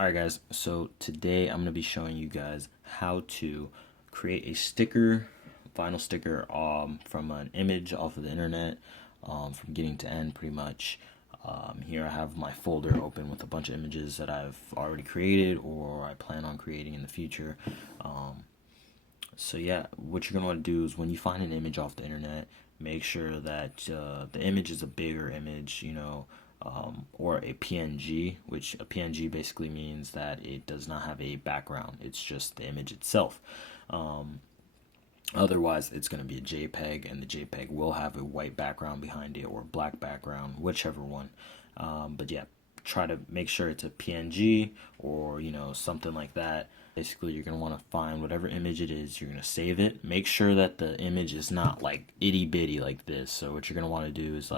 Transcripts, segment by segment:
Alright guys, so today I'm going to be showing you guys how to create a sticker, vinyl sticker from an image off of the internet, from beginning to end pretty much. Here I have my folder open with a bunch of images that I've already created or I plan on creating in the future. So yeah, what you're going to want to do is when you find an image off the internet, make sure that the image is a bigger image, or a PNG, which a PNG basically means that it does not have a background. It's just the image itself. Otherwise, it's going to be a JPEG, and the JPEG will have a white background behind it or black background, whichever one. But yeah, try to make sure it's a PNG or something like that. Basically, you're going to want to find whatever image it is. You're going to save it. Make sure that the image is not like itty bitty like this. So what you're going to want to do is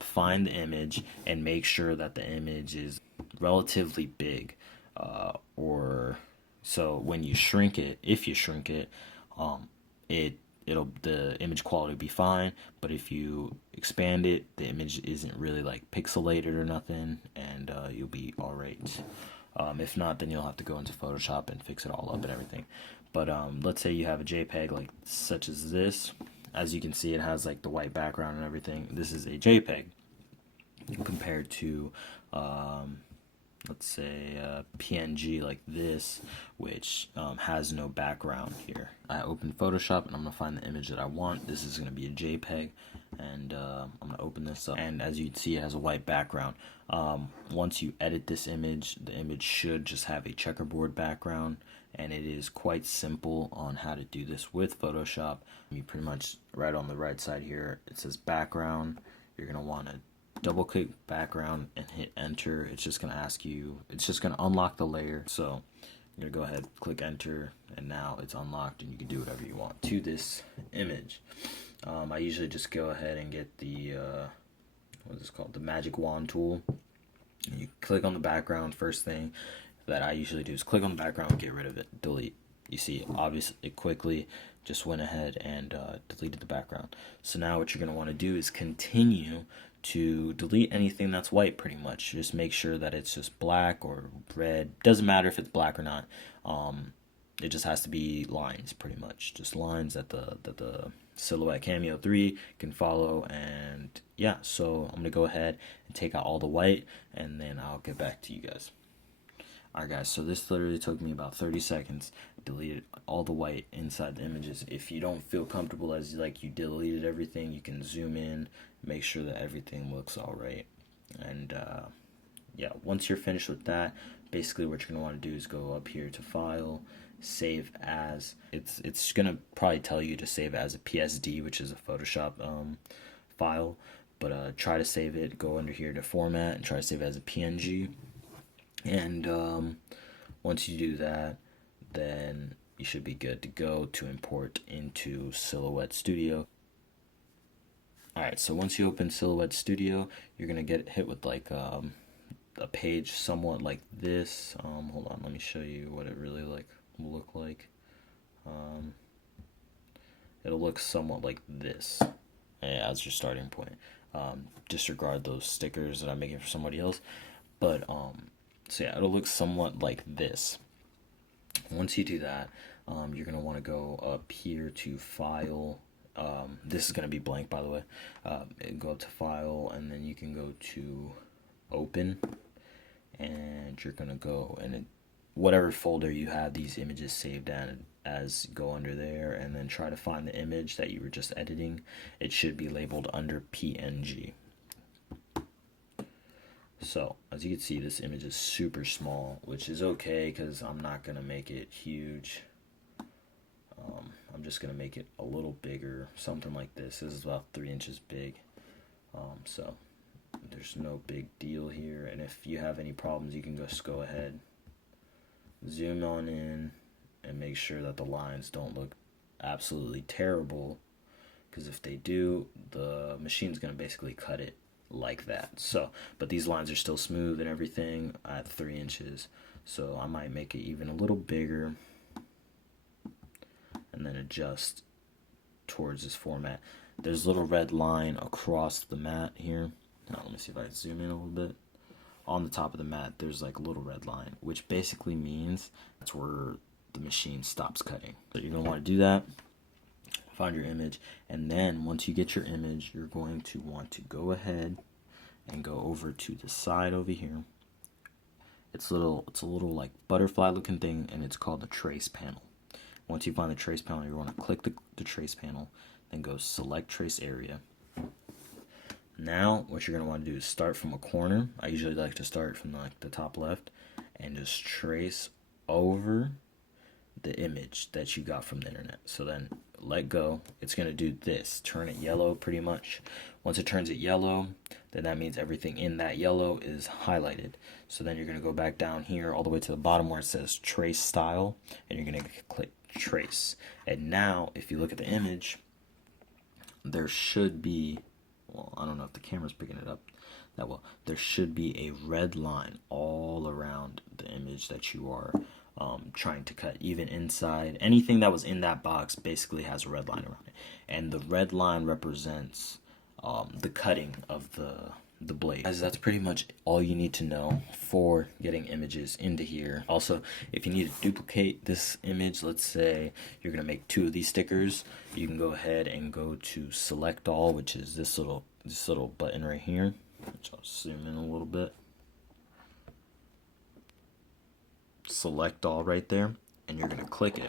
find the image and make sure that the image is relatively big, or so when you shrink it, if you shrink it, the image quality will be fine. But if you expand it, the image isn't really like pixelated or nothing, and you'll be all right. If not, then you'll have to go into Photoshop and fix it all up and everything. But let's say you have a JPEG like such as this. As you can see, it has like the white background and everything. This is a JPEG compared to, let's say, a PNG like this, which has no background here. I open Photoshop and I'm going to find the image that I want. This is going to be a JPEG, and I'm going to open this up. And as you can see, it has a white background. Once you edit this image, the image should just have a checkerboard background. And it is quite simple on how to do this with Photoshop. You pretty much, right on the right side here, it says background. You're going to want to double click background and hit enter. It's just going to ask you, it's just going to unlock the layer. So you're going to go ahead, click enter, and now it's unlocked and you can do whatever you want to this image. I usually just go ahead and get the, what is this called? The magic wand tool. You click on the background. First thing that I usually do is click on the background, get rid of it, delete. You see, obviously, it quickly just went ahead and deleted the background. So now what you're going to want to do is continue to delete anything that's white pretty much. Just make sure that it's just black or red. Doesn't matter if it's black or not. It just has to be lines pretty much. Just lines that the Silhouette Cameo 3 can follow. And yeah, so I'm going to go ahead and take out all the white, and then I'll get back to you guys. Alright guys, so this literally took me about 30 seconds. Deleted all the white inside the images. If you don't feel comfortable as you deleted everything, you can zoom in, make sure that everything looks alright. And yeah, once you're finished with that, basically what you're going to want to do is go up here to File, Save As. It's going to probably tell you to save as a PSD, which is a Photoshop file. But try to save it, go under here to Format, and try to save it as a PNG. And once you do that, then you should be good to go to import into Silhouette Studio. Alright, so once you open Silhouette Studio, you're going to get hit with like a page somewhat like this. Hold on, let me show you what it really will look like. It'll look somewhat like this as your starting point. Disregard those stickers that I'm making for somebody else. But so yeah, it'll look somewhat like this. Once you do that, you're going to want to go up here to File. This is going to be blank, by the way. Go up to File, and then you can go to Open. And you're going to go in whatever folder you have these images saved as, go under there, and then try to find the image that you were just editing. It should be labeled under PNG. So, as you can see, this image is super small, which is okay because I'm not going to make it huge. I'm just going to make it a little bigger, something like this. This is about 3 inches big. So, there's no big deal here. And if you have any problems, you can just go ahead, zoom on in, and make sure that the lines don't look absolutely terrible. Because if they do, the machine's going to basically cut it like that. So, but these lines are still smooth and everything at 3 inches. So I might make it even a little bigger and then adjust towards this format. There's a little red line across the mat here. Now let me see if I zoom in a little bit. on the top of the mat, there's like a little red line, which basically means that's where the machine stops cutting. So you're going to want to do that. Find your image, and then once you get your image, you're going to want to go ahead and go over to the side over here. It's a little like butterfly looking thing, and it's called the trace panel. Once you find the trace panel, you want to click the trace panel, then go select trace area. Now what you're going to want to do is start from a corner. I usually like to start from like the top left and just trace over the image that you got from the internet. So then let go. It's going to do this, turn it yellow pretty much. Once it turns it yellow, then that means everything in that yellow is highlighted. So then you're going to go back down here all the way to the bottom where it says trace style, and you're going to click trace. And now if you look at the image, there should be, well, I don't know if the camera's picking it up that well, there should be a red line all around the image that you are trying to cut. Even inside, anything that was in that box basically has a red line around it, and the red line represents the cutting of the blade. Guys, that's pretty much all you need to know for getting images into here. Also, if you need to duplicate this image, let's say you're gonna make 2 of these stickers, you can go ahead and go to select all, which is this little button right here, which I'll zoom in a little bit. Select all right there, and you're going to click it.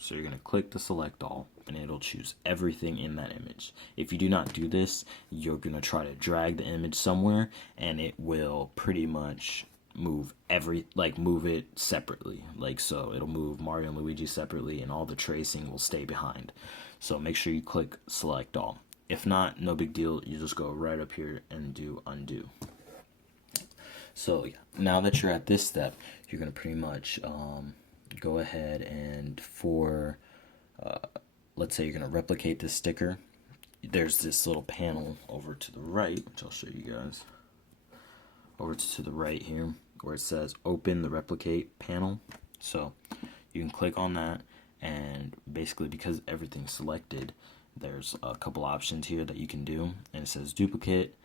So you're going to click the select all, and it'll choose everything in that image. If you do not do this, you're going to try to drag the image somewhere, and it will pretty much move move it separately. Like so, it'll move Mario and Luigi separately, and all the tracing will stay behind. So make sure you click select all. If not, no big deal. You just go right up here and do undo. So yeah, now that you're at this step, you're going to pretty much go ahead and let's say you're going to replicate this sticker. There's this little panel over to the right, which I'll show you guys. Over to the right here, where it says open the replicate panel. So you can click on that, and basically because everything's selected, there's a couple options here that you can do, and it says duplicate.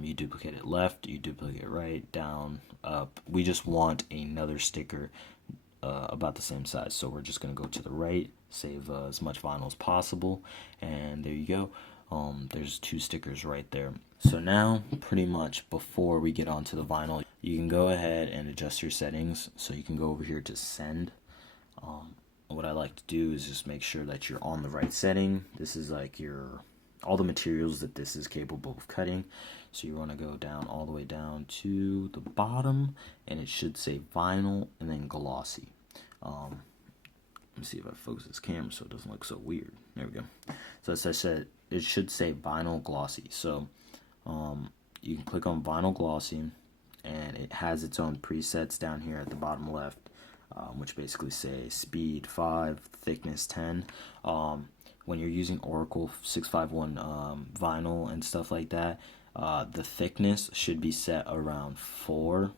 You duplicate it left, you duplicate it right, down, up. We just want another sticker about the same size, so we're just going to go to the right, save as much vinyl as possible, and there you go. There's 2 stickers right there. So now, pretty much before we get onto the vinyl, you can go ahead and adjust your settings. So you can go over here to send. What I like to do is just make sure that you're on the right setting. This is like all the materials that this is capable of cutting. So you want to go down all the way down to the bottom, and it should say vinyl and then glossy. Let me see if I focus this camera so it doesn't look so weird. There we go. So as I said, it should say vinyl glossy. So you can click on vinyl glossy, and it has its own presets down here at the bottom left, which basically say speed 5, thickness 10. When you're using Oracle 651 vinyl and stuff like that, the thickness should be set around 4.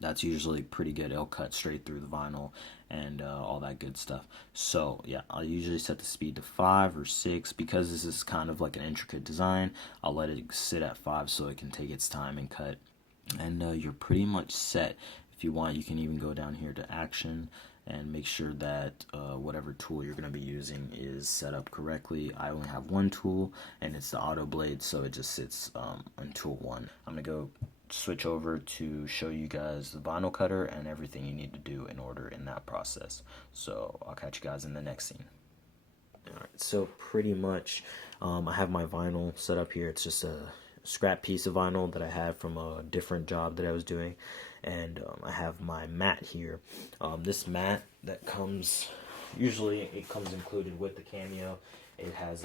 That's usually pretty good. It'll cut straight through the vinyl and all that good stuff. So yeah, I'll usually set the speed to 5 or 6 because this is kind of like an intricate design. I'll let it sit at 5 so it can take its time and cut. And you're pretty much set. If you want, you can even go down here to action and make sure that whatever tool you're going to be using is set up correctly. I only have one tool, and it's the auto blade, so it just sits on tool 1. I'm going to go switch over to show you guys the vinyl cutter and everything you need to do in order in that process. So I'll catch you guys in the next scene. Alright, so pretty much I have my vinyl set up here. It's just a scrap piece of vinyl that I had from a different job that I was doing, and I have my mat here. This mat that comes, usually it comes included with the Cameo. It has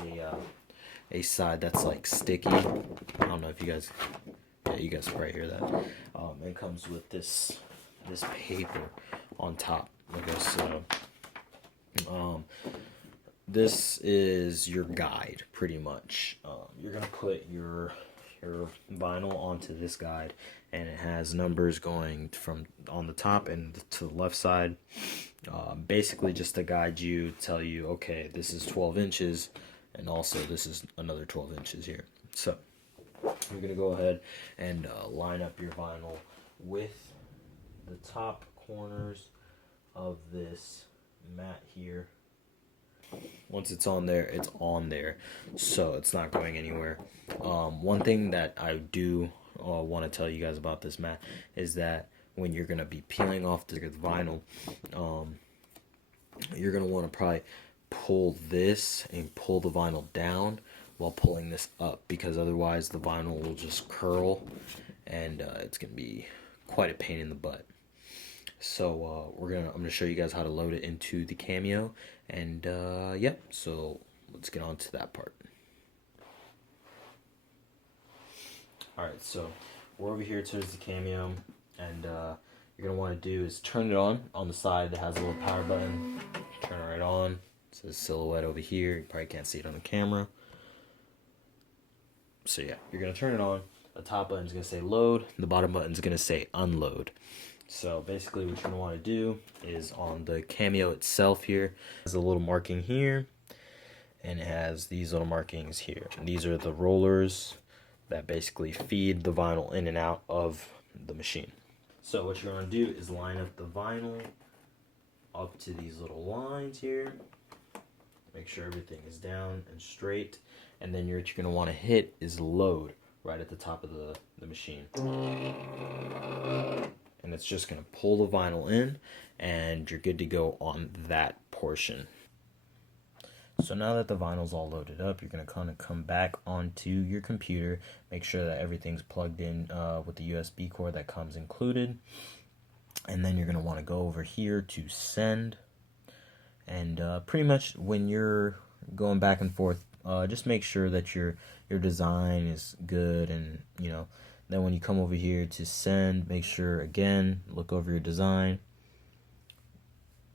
a side that's like sticky. I don't know if you guys, yeah, you guys probably hear that. It comes with this paper on top, I guess. This is your guide, pretty much. You're gonna put your vinyl onto this guide, and it has numbers going from on the top and to the left side, basically just to guide you, tell you, okay, this is 12 inches, and also this is another 12 inches here. So you're going to go ahead and line up your vinyl with the top corners of this mat here. Once it's on there, it's on there, so it's not going anywhere. One thing that I do want to tell you guys about this mat is that when you're going to be peeling off the vinyl, you're going to want to probably pull this and pull the vinyl down while pulling this up, because otherwise the vinyl will just curl and it's going to be quite a pain in the butt. So I'm gonna show you guys how to load it into the Cameo, and yep. So let's get on to that part. All right, so we're over here towards the Cameo, and you're gonna want to do is turn it on the side that has a little power button. Turn it right on. It says silhouette over here. You probably can't see it on the camera. So yeah, you're gonna turn it on. The top button is gonna say load. The bottom button is gonna say unload. So basically what you're going to want to do is on the Cameo itself here, there's a little marking here, and it has these little markings here. And these are the rollers that basically feed the vinyl in and out of the machine. So what you're going to do is line up the vinyl up to these little lines here. Make sure everything is down and straight. And then what you're going to want to hit is load right at the top of the machine. And it's just going to pull the vinyl in, and you're good to go on that portion. So now that the vinyl's all loaded up, you're going to kind of come back onto your computer, make sure that everything's plugged in with the USB cord that comes included, and then you're going to want to go over here to send. And pretty much when you're going back and forth, just make sure that your design is good, and then when you come over here to send, make sure, again, look over your design.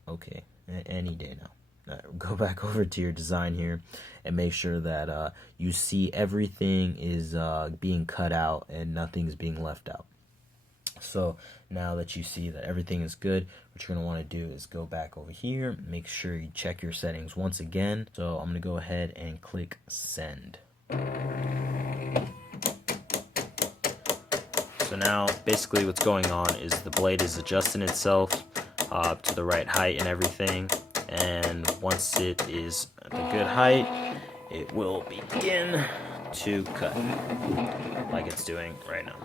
Okay, any day now. Go back over to your design here and make sure that you see everything is being cut out and nothing's being left out. So now that you see that everything is good, what you're going to want to do is go back over here, make sure you check your settings once again. So I'm going to go ahead and click send. So now basically what's going on is the blade is adjusting itself to the right height and everything, and once it is at the good height, it will begin to cut like it's doing right now.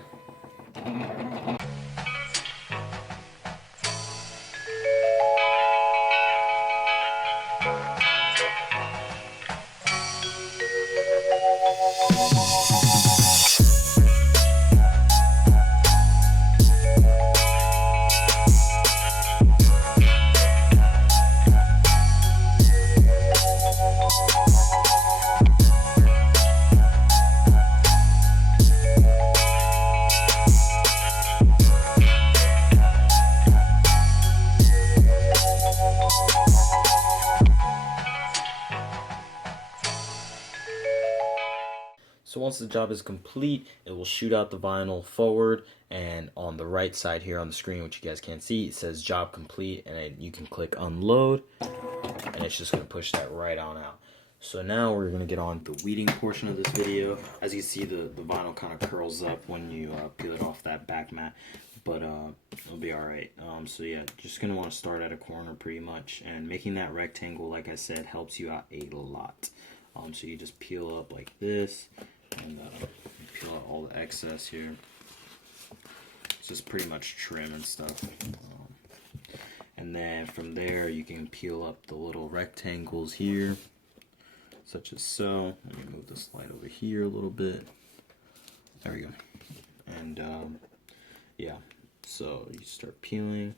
So once the job is complete, it will shoot out the vinyl forward, and on the right side here on the screen, which you guys can't see, it says job complete, and you can click unload, and it's just going to push that right on out. So now we're going to get on the weeding portion of this video. As you see, the vinyl kind of curls up when you peel it off that back mat, but it'll be alright. So yeah, just going to want to start at a corner pretty much, and making that rectangle, like I said, helps you out a lot. So you just peel up like this, and peel out all the excess here. It's just pretty much trim and stuff. And then from there, you can peel up the little rectangles here, such as so. Let me move this light over here a little bit. There we go. And yeah, so you start peeling.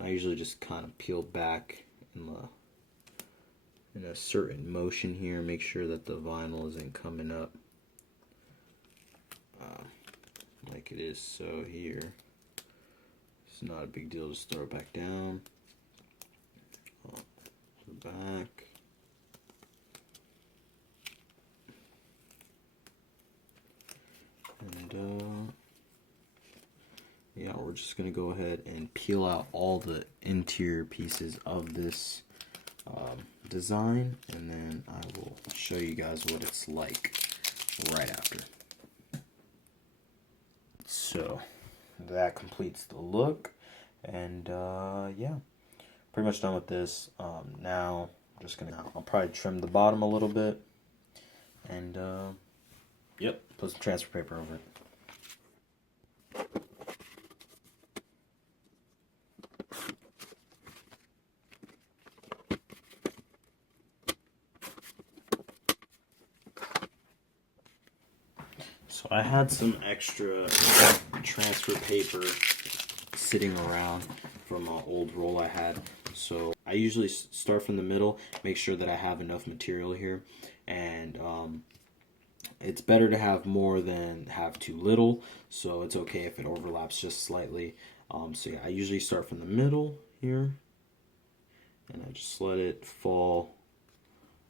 I usually just kind of peel back in a certain motion here, make sure that the vinyl isn't coming up like it is so here. It's not a big deal, just throw it back down, the back, and yeah, we're just gonna go ahead and peel out all the interior pieces of this design, and then I will show you guys what it's like right after. So that completes the look, and yeah, pretty much done with this. Now I'm just gonna, I'll probably trim the bottom a little bit, and yep, put some transfer paper over it. So I had some extra transfer paper sitting around from an old roll I had. So I usually start from the middle, make sure that I have enough material here, and it's better to have more than have too little, so it's okay if it overlaps just slightly. So yeah, I usually start from the middle here, and I just let it fall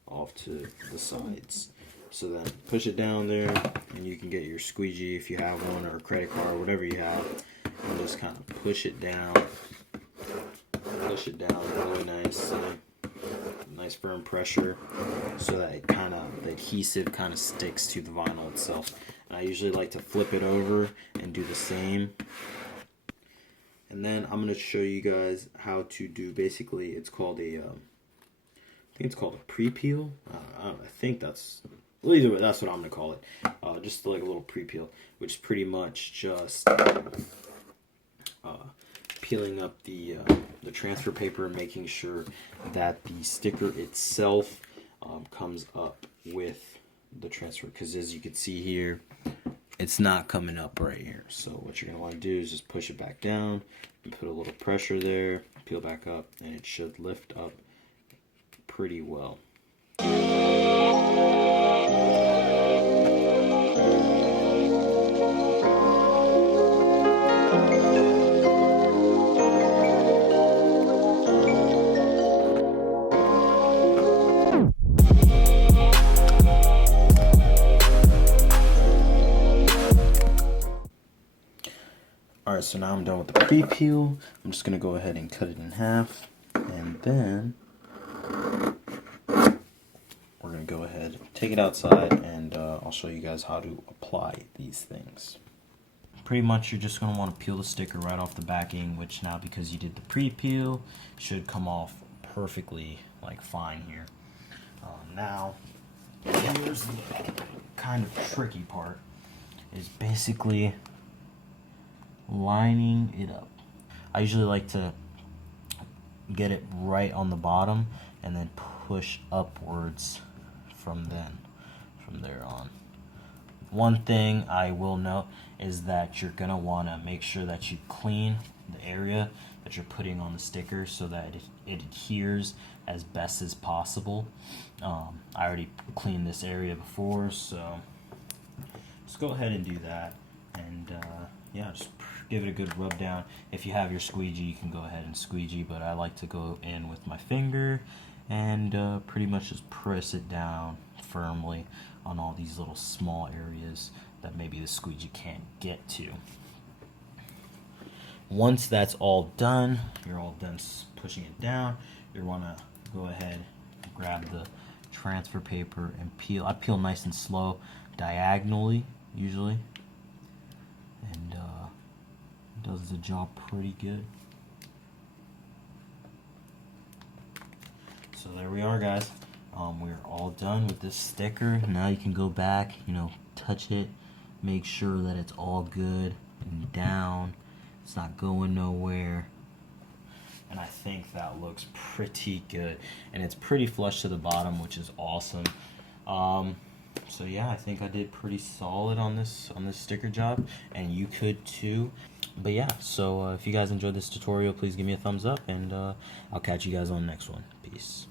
off to the sides. So then push it down there, and you can get your squeegee if you have one, or a credit card, whatever you have, and just kind of push it down really nice, nice firm pressure, so that it kind of, the adhesive kind of sticks to the vinyl itself. And I usually like to flip it over and do the same. And then I'm going to show you guys how to do, basically it's called a, I think it's called a pre-peel. I think that's, well, either way, that's what I'm going to call it. Just like a little pre-peel, which is pretty much just peeling up the transfer paper and making sure that the sticker itself comes up with the transfer. Because as you can see here, it's not coming up right here. So what you're going to want to do is just push it back down and put a little pressure there, peel back up, and it should lift up pretty well. Alright, so now I'm done with the pre-peel. I'm just going to go ahead and cut it in half, and then we're going to go ahead, take it outside, and I'll show you guys how to apply these things. Pretty much you're just going to want to peel the sticker right off the backing, which now, because you did the pre-peel, should come off perfectly, like, fine here. Now, here's the kind of tricky part, is basically lining it up. I usually like to get it right on the bottom and then push upwards from there on. One thing I will note is that you're gonna want to make sure that you clean the area that you're putting on the sticker so that it adheres as best as possible. I already cleaned this area before, so just go ahead and do that, and yeah, just give it a good rub down. If you have your squeegee, you can go ahead and squeegee, but I like to go in with my finger and pretty much just press it down firmly on all these little small areas that maybe the squeegee can't get to. Once that's all done, you're all done pushing it down, you want to go ahead and grab the transfer paper and peel. I peel nice and slow, diagonally usually, and does the job pretty good. So there we are, guys. We're all done with this sticker. Now you can go back, touch it, make sure that it's all good and down. It's not going nowhere. And I think that looks pretty good. And it's pretty flush to the bottom, which is awesome. So yeah, I think I did pretty solid on this sticker job, and you could too. But yeah, so if you guys enjoyed this tutorial, please give me a thumbs up, and I'll catch you guys on the next one. Peace.